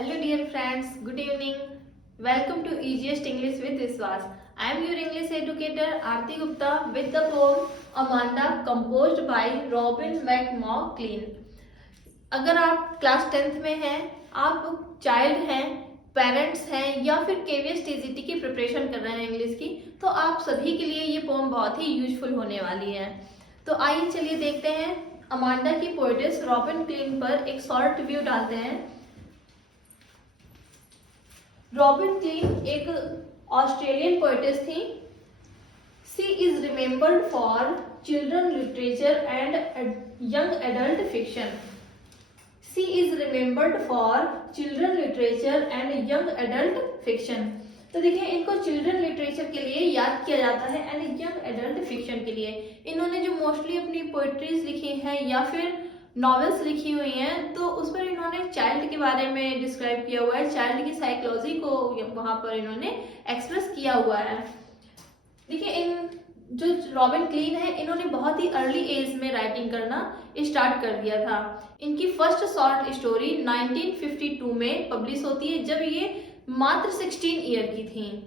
Hello dear friends, good evening. Welcome to Easiest English with Viswas. I am your English educator Aarti Gupta with the poem Amanda composed by Robin McMcLean. अगर आप class 10th में हैं, आप child हैं, parents हैं या फिर KVS TGT की प्रिपरेशन कर रहे हैं इंग्लिश की, तो आप सभी के लिए ये पोम बहुत ही यूजफुल होने वाली है। तो आइए चलिए देखते हैं अमांडा की पोएटिस रॉबिन क्लीन पर एक शॉर्ट रिव्यू डालते हैं। रॉबिन क्लीन एक ऑस्ट्रेलियन पोएटिस थी। She is remembered for children literature and young adult fiction. She is remembered for children literature and young adult fiction. तो देखिए, इनको चिल्ड्रन लिटरेचर के लिए याद किया जाता है एंड यंग एडल्ट फिक्शन के लिए। इन्होंने जो मोस्टली अपनी पोएट्रीज लिखी हैं या फिर नॉवेल्स लिखी हुई हैं, तो उस पर इन्होंने चाइल्ड के बारे में डिस्क्राइब किया हुआ है, चाइल्ड की साइकोलॉजी को वहां पर इन्होंने एक्सप्रेस किया हुआ है। देखिए, इन जो रॉबिन क्लीन है, इन्होंने बहुत ही अर्ली एज में राइटिंग करना स्टार्ट कर दिया था। इनकी फर्स्ट शॉर्ट स्टोरी 1952 में पब्लिश होती है, जब ये मात्र 16 ईयर की थी।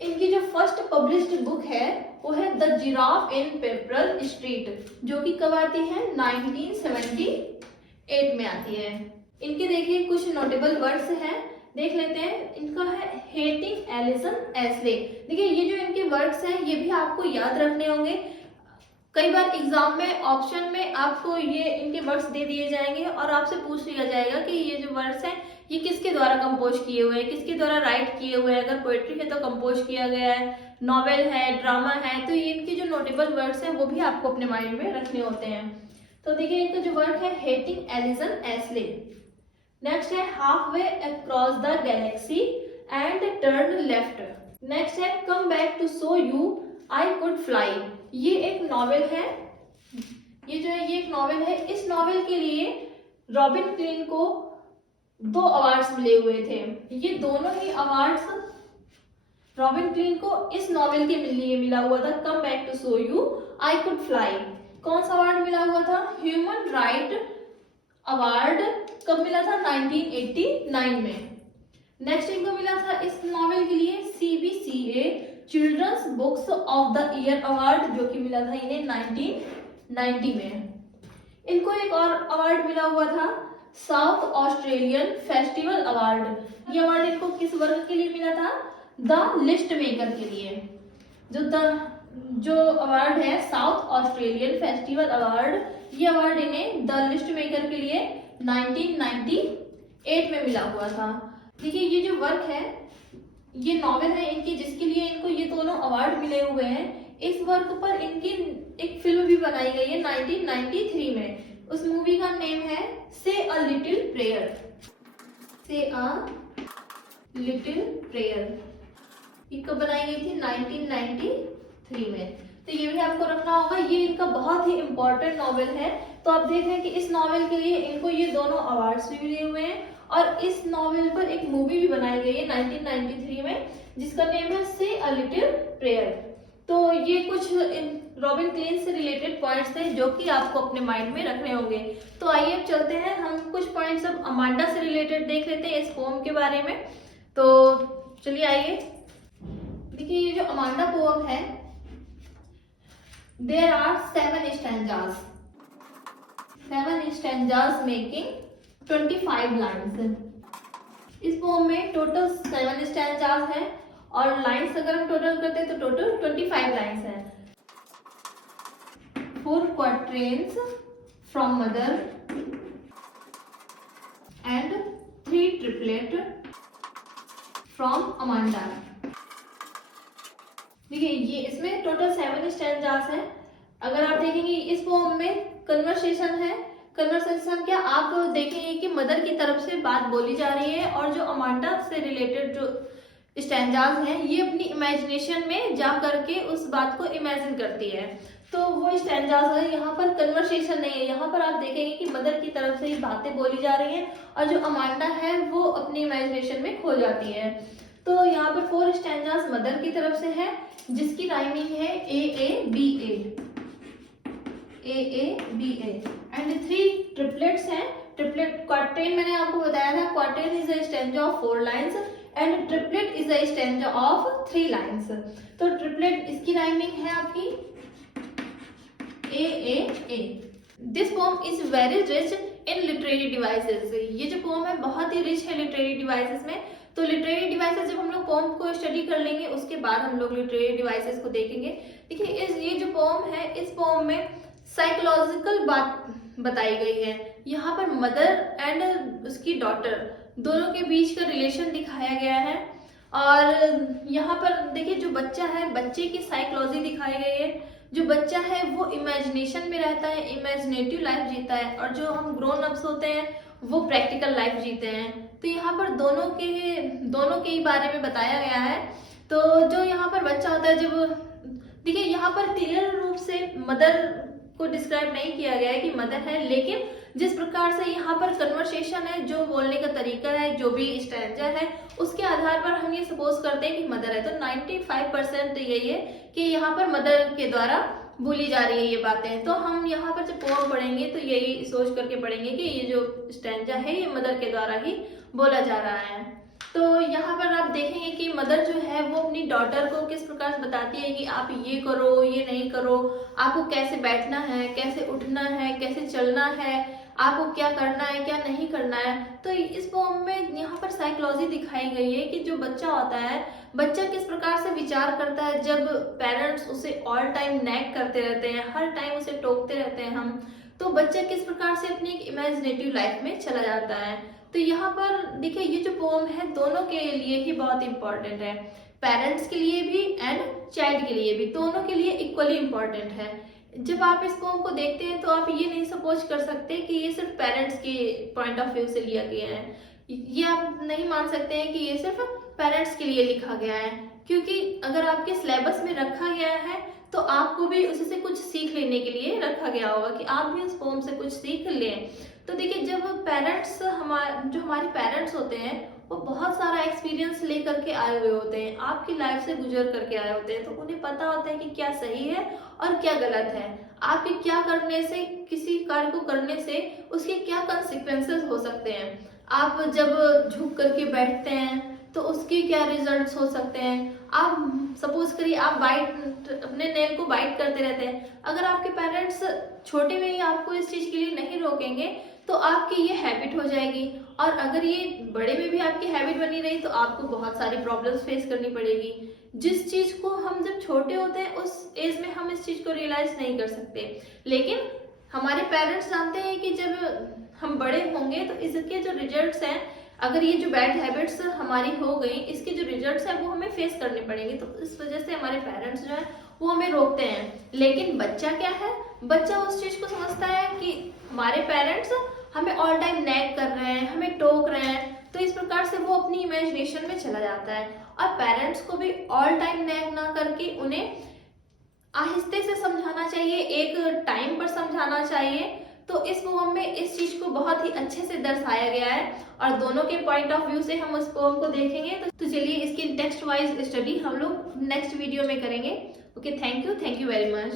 इनकी जो फर्स्ट पब्लिश्ड बुक है वो है द जिराफ इन पेपरल स्ट्रीट, जो कि कब आती है 1978 में आती है। इनके देखिए कुछ नोटेबल वर्ड्स हैं, देख लेते हैं। इनका है हेटिंग एलिसन एस्ले। देखिए, ये जो इनके वर्ड्स हैं ये भी आपको याद रखने होंगे। कई बार एग्जाम में ऑप्शन में आपको ये इनके वर्ड्स दे दिए जाएंगे और आपसे पूछ लिया जाएगा कि ये जो वर्ड्स हैं ये किसके द्वारा कंपोज किए हुए हैं, किसके द्वारा राइट किए हुए हैं। अगर पोएट्री है तो कंपोज किया गया है, नॉवेल है, ड्रामा है, तो ये इनके जो नोटेबल वर्ड्स हैं वो भी आपको अपने माइंड में रखने होते हैं। तो देखिए, इनका जो वर्ड है हेटिंग एलिसन एस्ले। नेक्स्ट है half way across the galaxy and turn left. Next है come back to show you I could fly. ये एक नॉवेल है, ये जो है ये एक नॉवेल है। इस नॉवेल के लिए रॉबिन क्लीन को 2 अवार्ड्स मिले हुए थे। ये दोनों ही अवार्ड्स रॉबिन क्लीन को इस नॉवेल के लिए मिला हुआ था, come back to show you I could fly. कौन सा अवार्ड मिला हुआ था? Human right award. कब मिला था? 1989 में। नेक्स्ट इनको मिला था इस नॉवेल के लिए CBCA children's books of the year award, जो कि मिला था इन्हें 1990 में। इनको एक और अवार्ड मिला हुआ था साउथ ऑस्ट्रेलियन फेस्टिवल अवार्ड। ये अवार्ड इनको किस वर्ग के लिए मिला था? द लिस्ट मेकर के लिए। जो अवार्ड है साउथ ऑस्ट्रेलियन फेस्टिवल अवार्ड, ये अवार्ड इन्हें द लिस्ट मेकर के लिए 1998 में मिला हुआ था। देखिए, ये जो वर्क है ये नॉवेल है इनकी, जिसके लिए इनको ये दोनों अवार्ड मिले हुए हैं। इस वर्क पर इनकी एक फिल्म भी बनाई गई है 1993 में। उस मूवी का नेम है से अ लिटिल प्रेयर। से अ लिटिल प्रेयर। ये कब बनाई गई थी? 1993 में। तो ये भी आपको रखना होगा, ये इनका बहुत ही इंपॉर्टेंट नॉवेल है। तो आप देख रहे हैं कि इस नॉवेल के लिए इनको ये दोनों अवार्ड्स भी मिले हुए हैं और इस नॉवेल पर एक मूवी भी बनाई गई है 1993 में, जिसका नेम है से अ लिटिल प्रेयर। तो ये कुछ रॉबिन क्लीन से रिलेटेड पॉइंट्स थे जो कि आपको अपने माइंड में रखने होंगे। तो आइए अब चलते हैं, हम कुछ पॉइंट्स अब अमांडा से रिलेटेड देख लेते हैं, इस पोम के बारे में। तो चलिए आइए। देखिए, ये जो अमांडा पोम है, there are 7 stanzas. 7 stanzas making 25 lines. इस पोम में टोटल 7 स्टैंजास हैं और लाइन्स अगर हम टोटल करते हैं तो टोटल 25 लाइन्स हैं। 4 quatrains from mother and 3 triplet from Amanda। देखिए, ये इसमें टोटल 7 स्टैंजास हैं। अगर आप देखेंगे इस पोम में कन्वर्सेशन है। कन्वर्सेशन क्या, आप देखेंगे कि मदर की तरफ से बात बोली जा रही है और जो अमांडा से रिलेटेड जो स्टैंजास हैं ये अपनी इमेजिनेशन में जा करके उस बात को इमेजिन करती है। तो वो स्टैंजास है, यहाँ पर कन्वर्सेशन नहीं है। यहाँ पर आप देखेंगे कि मदर की तरफ से ही बातें बोली जा रही हैं और जो अमांडा है वो अपनी इमेजिनेशन में खो जाती है। तो यहाँ पर 4 स्टैंजास मदर की तरफ से है, जिसकी राइमिंग है AABA एंड 3 ट्रिपलेट्स हैं ट्रिपलेट क्वार्टेन मैंने आपको बताया था, quatrain is a stanza of 4 lines and triplet is a stanza of 3 lines. तो ट्रिपलेट इसकी राइमिंग है आपकी A A A. This poem is very rich in literary devices. ये जो पोम है बहुत ही रिच है लिटरेरी डिवाइसेस में। तो लिटरेरी डिवाइसेस जब हम लोग पोम को स्टडी कर लेंगे उसके बाद हम लोग लिटरेरी डिवाइसेस को देखेंगे। देखिए ये जो पोम है, इस पोम में साइकोलॉजिकल बात बताई गई है। यहाँ पर मदर एंड उसकी डॉटर दोनों के बीच का रिलेशन दिखाया गया है। और यहाँ पर देखिए जो बच्चा है, बच्चे की साइकोलॉजी दिखाई गई है। जो बच्चा है वो इमेजिनेशन में रहता है, इमेजिनेटिव लाइफ जीता है, और जो हम ग्रोन अप्स होते हैं वो प्रैक्टिकल लाइफ जीते हैं। तो यहाँ पर दोनों के ही बारे में बताया गया है। तो जो यहाँ पर बच्चा होता है, जब देखिए यहाँ पर क्लियर रूप से मदर को डिस्क्राइब नहीं किया गया है कि मदर है, लेकिन जिस प्रकार से यहाँ पर कन्वर्सेशन है, जो बोलने का तरीका है, जो भी स्टैंजा है, उसके आधार पर हम ये सपोज करते हैं कि मदर है। तो 95% यही है कि यहाँ पर मदर के द्वारा बोली जा रही है ये बातें। तो हम यहाँ पर जब पोएम पढ़ेंगे तो यही सोच करके पढ़ेंगे कि ये जो स्टैंजा है ये मदर के द्वारा ही बोला जा रहा है। तो यहाँ पर आप देखेंगे कि मदर जो है वो अपनी डॉटर को किस प्रकार से बताती है कि आप ये करो, ये नहीं करो, आपको कैसे बैठना है, कैसे उठना है, कैसे चलना है, आपको क्या करना है, क्या नहीं करना है। तो इस पोम में यहाँ पर साइकोलॉजी दिखाई गई है कि जो बच्चा होता है, बच्चा किस प्रकार से विचार करता है जब पेरेंट्स उसे ऑल टाइम नैग करते रहते हैं, हर टाइम उसे टोकते रहते हैं हम, तो बच्चा किस प्रकार से अपनी एक इमेजिनेटिव लाइफ में चला जाता है। तो यहाँ पर देखिए ये जो पोम है दोनों के लिए ही बहुत इंपॉर्टेंट है, पेरेंट्स के लिए भी एंड चाइल्ड के लिए भी, दोनों के लिए इक्वली इम्पोर्टेंट है। जब आप इस पोम को देखते हैं तो आप ये नहीं सपोज कर सकते कि ये सिर्फ पेरेंट्स के पॉइंट ऑफ व्यू से लिया गया है। ये आप नहीं मान सकते हैं कि ये सिर्फ पेरेंट्स के लिए लिखा गया है, क्योंकि अगर आपके सिलेबस में रखा गया है तो आपको भी उसी से कुछ सीख लेने के लिए रखा गया होगा कि आप भी उस पोम से कुछ सीख लें। तो देखिए जब पेरेंट्स जो हमारे पेरेंट्स होते हैं वो बहुत सारा एक्सपीरियंस लेकर के आए हुए होते हैं, आपकी लाइफ से गुजर करके आए होते हैं, तो उन्हें पता होता है कि क्या सही है और क्या गलत है, आपके क्या करने से, किसी कार्य को करने से उसके क्या कंसिक्वेंसेस हो सकते हैं। आप जब झुक करके बैठते हैं तो उसके क्या रिजल्ट्स हो सकते हैं। आप सपोज करिए आप अपने नेल को बाइट करते रहते हैं, अगर आपके पेरेंट्स छोटे में ही आपको इस चीज के लिए नहीं रोकेंगे तो आपकी ये हैबिट हो जाएगी, और अगर ये बड़े में भी आपकी हैबिट बनी रही तो आपको बहुत सारी प्रॉब्लम्स फेस करनी पड़ेगी। जिस चीज को हम जब छोटे होते हैं उस एज में हम इस चीज को रियलाइज नहीं कर सकते, लेकिन हमारे पेरेंट्स जानते हैं कि जब हम बड़े होंगे तो इसके जो रिजल्ट्स हैं, अगर ये जो बैड हैबिट्स हमारी हो गई, इसके जो रिजल्ट्स हैं वो हमें फेस करने पड़ेंगे। तो इस वजह से हमारे पेरेंट्स जो है वो हमें रोकते हैं। लेकिन बच्चा क्या है, बच्चा उस चीज को समझता है कि हमारे पेरेंट्स हमें ऑल टाइम नैग कर रहे हैं, हमें टोक रहे हैं, तो इस प्रकार से वो अपनी इमेजिनेशन में चला जाता है। और पेरेंट्स को भी ऑल टाइम नैग ना करके उन्हें आहिस्ते से समझाना चाहिए, एक टाइम पर समझाना चाहिए। तो इस पोम में इस चीज को बहुत ही अच्छे से दर्शाया गया है, और दोनों के पॉइंट ऑफ व्यू से हम उस पोम को देखेंगे। तो चलिए इसकी टेक्स्ट वाइज स्टडी हम लोग नेक्स्ट वीडियो में करेंगे। Okay, thank you very much.